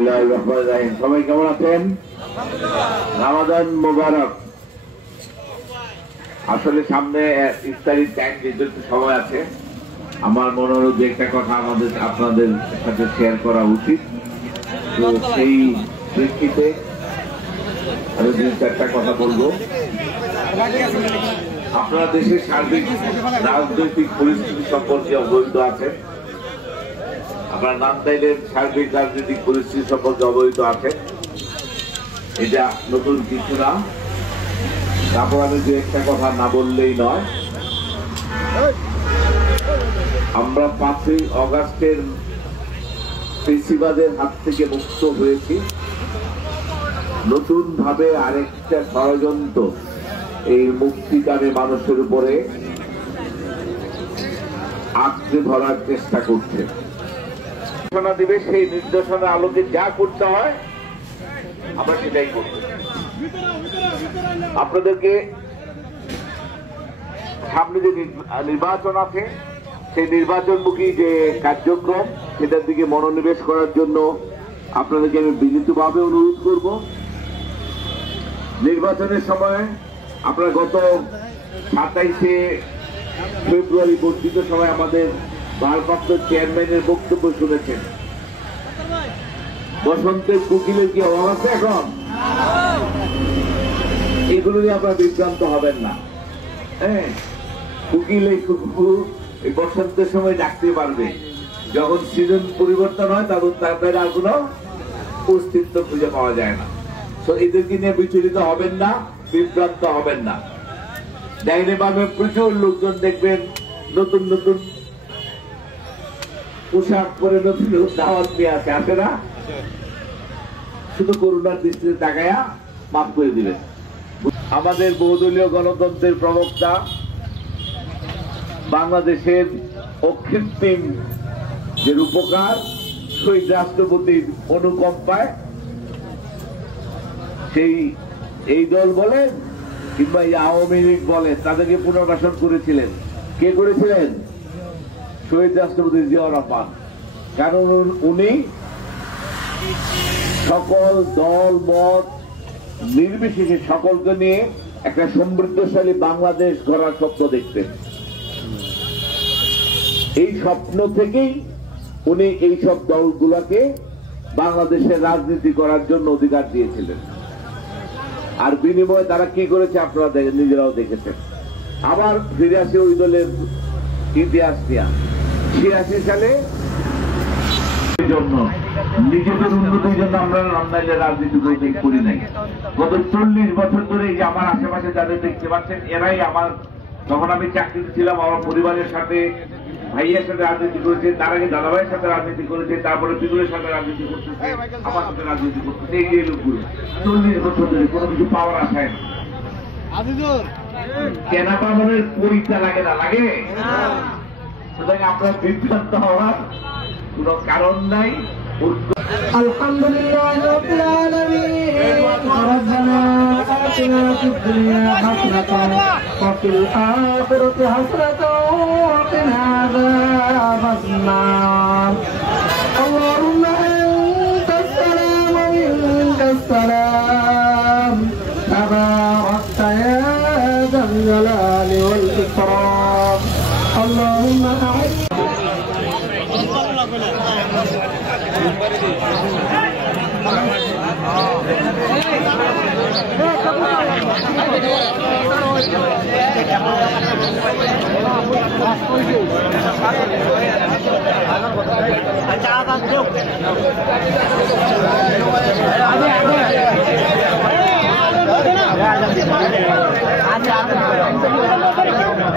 বিসমিল্লাহির রহমানির রহিম। সবাই কেমন আছেন? রমাদান মোবারক। আসলে সামনে ইফতারির টাইম, যেহেতু সময় আছে, আমার মনে হলো যে একটা কথা আপনাদের সাথে শেয়ার করা উচিত। তো সেই প্রেক্ষিতে আমি 2-4টা কথা বলবো। আপনারা দেশের সার্বিক রাজনৈতিক পরিস্থিতি সম্পর্কে অবহিত আছেন। আপনার নাম চাইলেন সার্বিক রাজনৈতিক পরিস্থিতি সম্পর্কে অবহিত আছেন। এটা নতুন কিছু না। তারপর আমি যে একটা কথা না বললেই নয়। আমরা 5ই অগাস্টের ফেসিবাদের হাত থেকে মুক্ত হয়েছি। নতুন ভাবে আরেকটা ষড়যন্ত্র এই মুক্তিকামী মানুষের উপরে আঁকড়ে ধরার চেষ্টা করছে। নির্দেশনা দিবে, সেই নির্দেশনার আলোকে যা করতে হয় আমরা সেটাই করব। আপনাদেরকে সামনে যে নির্বাচন আছে, সেই নির্বাচনমুখী যে কার্যক্রম, সেটার দিকে মনোনিবেশ করার জন্য আপনাদেরকে আমি বিনীতভাবে অনুরোধ করব। নির্বাচনের সময় আপনারা গত 27শে ফেব্রুয়ারি বর্ধিত সময় আমাদের ভারপ্রাপ্ত চেয়ারম্যানের বক্তব্য শুনেছেন। বসন্তের কুকিলের কি অভাব আছে এখন? এগুলো নিয়ে আপনারা বিভ্রান্ত হবেন না। হ্যাঁ, কুকিল এই কুকুর এই বসন্তের সময় ডাকতে পারবে, যখন সিজন পরিবর্তন হয় তখন তাদের আর কোনো অস্তিত্ব খুঁজে পাওয়া যায় না। তো এদেরকে নিয়ে বিচলিত হবেন না, বিভ্রান্ত হবেন না। ডাইনে বামে প্রচুর লোকজন দেখবেন নতুন নতুন পোশাক পরে নতুন দাওয়াত নিয়ে আসে না? শুধু করুণার দৃষ্টিতে তাকায়া মাফ করে দিবেন। আমাদের বহুদলীয় গণতন্ত্রের প্রবক্তা, বাংলাদেশের অকৃত্রিম যে রূপকার, শহীদ রাষ্ট্রপতির অনুকম্পায় সেই এই দল বলেন কিংবা আওয়ামী লীগ বলেন, তাদেরকে পুনর্বাসন করেছিলেন। কে করেছিলেন? শহীদ রাষ্ট্রপতি জিয়াউর রহমান। কারণ উনি সকল দল মত নির্বিশেষে সকলকে নিয়ে একটা সমৃদ্ধশালী বাংলাদেশ গড়ার স্বপ্ন দেখতেন। এই স্বপ্ন থেকেই উনি এই সব দলগুলোকে বাংলাদেশের রাজনীতি করার জন্য অধিকার দিয়েছিলেন। আর বিনিময়ে তারা কি করেছে আপনারা নিজেরাও দেখেছেন। আবার ফিরে আসে ওই দলের ইতিহাস নিয়ে। 86 সালে জন্য নিজেদের উন্নতির জন্য আমরা লন্ডনের রাজনীতি করি নাই। গত 40 বছর ধরে এই যে আমার আশেপাশে যাদের দেখতে পাচ্ছেন, এরাই আমার, যখন আমি চাকরিতে ছিলাম আমার পরিবারের সাথে, ভাইয়ের সাথে রাজনীতি করেছে, তার আগে দাদাভাইয়ের সাথে রাজনীতি করেছে, তারপরে পিতুলের সাথে রাজনীতি করতেছে, আমার সাথে রাজনীতি করতেছে। এই যে লোকগুলো 40 বছর ধরে কোনো কিছু পাওয়ার আশায় না। কেনা পাওয়ার পরীক্ষা লাগে না, লাগে? সুতরাং আপনার বিভ্রান্ত হওয়ার কোন কারণ নাই। আলহামদুলিল্লাহ রাব্বিল আলামিন। রব্বানা আতিনা ফিদ দুনিয়া হাসানাতান ওয়া ফিল আখিরাতি হাসানাতান ওয়া কিনা আযাবান নার। আল্লাহুম্মা আনতাস সালাম ওয়া মিনকাস সালাম। তাবারাকতা ইয়া যাল জালালি ওয়াল ইকরাম। আল্লাহুম্মা